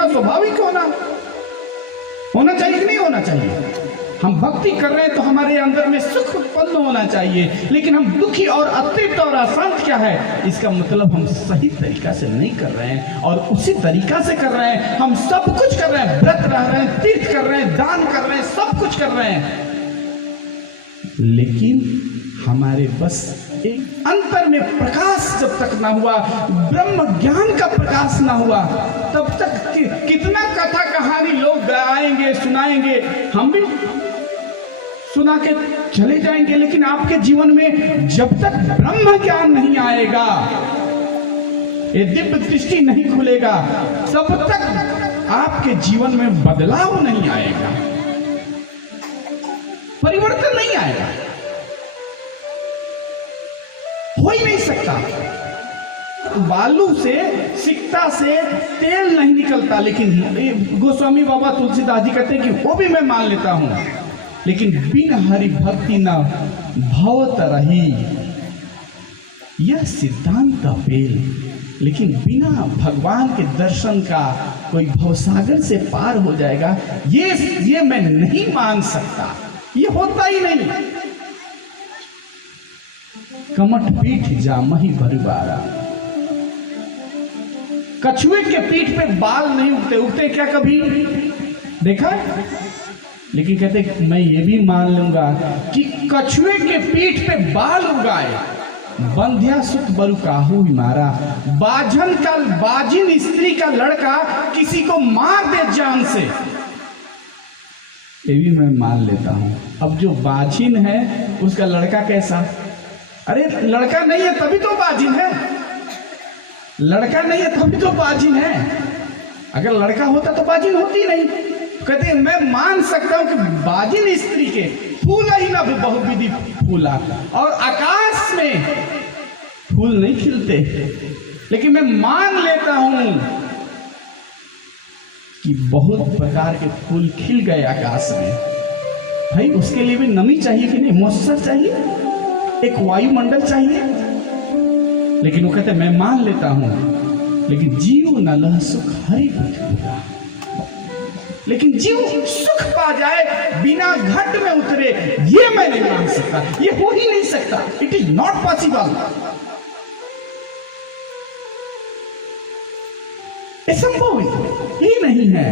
मीठा स्वाभाविक होना चाहिए कि नहीं होना चाहिए? हम भक्ति कर रहे हैं तो हमारे अंदर में सुख उत्पन्न होना चाहिए, लेकिन हम दुखी और अतृप्त और अशांत क्या है, इसका मतलब हम सही तरीका से नहीं कर रहे हैं। और उसी तरीका से कर रहे हैं, हम सब कुछ कर रहे हैं, व्रत रह रहे हैं, तीर्थ कर रहे हैं, दान कर रहे हैं, सब कुछ कर रहे हैं, लेकिन हमारे बस एक अंतर में प्रकाश जब तक ना हुआ, ब्रह्म ज्ञान का प्रकाश ना हुआ, तब तक कितना कथा कहानी लोग गाएंगे, सुनाएंगे, हम भी सुना के चले जाएंगे, लेकिन आपके जीवन में जब तक ब्रह्म ज्ञान नहीं आएगा, ये दिव्य दृष्टि नहीं खुलेगा, तब तक आपके जीवन में बदलाव नहीं आएगा, परिवर्तन नहीं आएगा, हो ही नहीं सकता। बालू से, सिक्ता से तेल नहीं निकलता, लेकिन गोस्वामी बाबा तुलसीदास जी कहते हैं कि वो भी मैं मान लेता हूं, लेकिन बिन हरि भक्ति न भवत रही, यह सिद्धांत पेल। लेकिन बिना भगवान के दर्शन का कोई भवसागर से पार हो जाएगा, ये मैं नहीं मान सकता, ये होता ही नहीं। कमठ पीठ जामहि बरबारा, कछुए के पीठ पे बाल नहीं उगते क्या कभी देखा? लेकिन कहते मैं ये भी मान लूंगा कि कछुए के पीठ पे बाल उगाए, बंध्या सुत बरु काहू मारा, बाझन का बाजिन स्त्री का लड़का किसी को मार दे जान से, ये भी मैं मान लेता हूं। अब जो बाजिन है उसका लड़का कैसा? अरे लड़का नहीं है तभी तो बाजिन है, लड़का नहीं है तभी तो बाजिन है, अगर लड़का होता तो बाजिन होती नहीं। कहते हैं मैं मान सकता हूं कि बाजिन स्त्री के फूला ही ना बहुविधि फूला, और आकाश में फूल नहीं खिलते, लेकिन मैं मान लेता हूं कि बहुत प्रकार के फूल खिल गए आकाश में। भाई उसके लिए भी नमी चाहिए कि नहीं, मॉइस्चर चाहिए, एक वायुमंडल चाहिए, लेकिन वो कहते मैं मान लेता हूं, लेकिन जीव न लह सुख हरि पूरा, लेकिन जीव सुख पा जाए बिना घट में उतरे, ये मैं नहीं मान सकता, ये हो ही नहीं सकता, इट इज नॉट पॉसिबल, ये संभव ही नहीं है।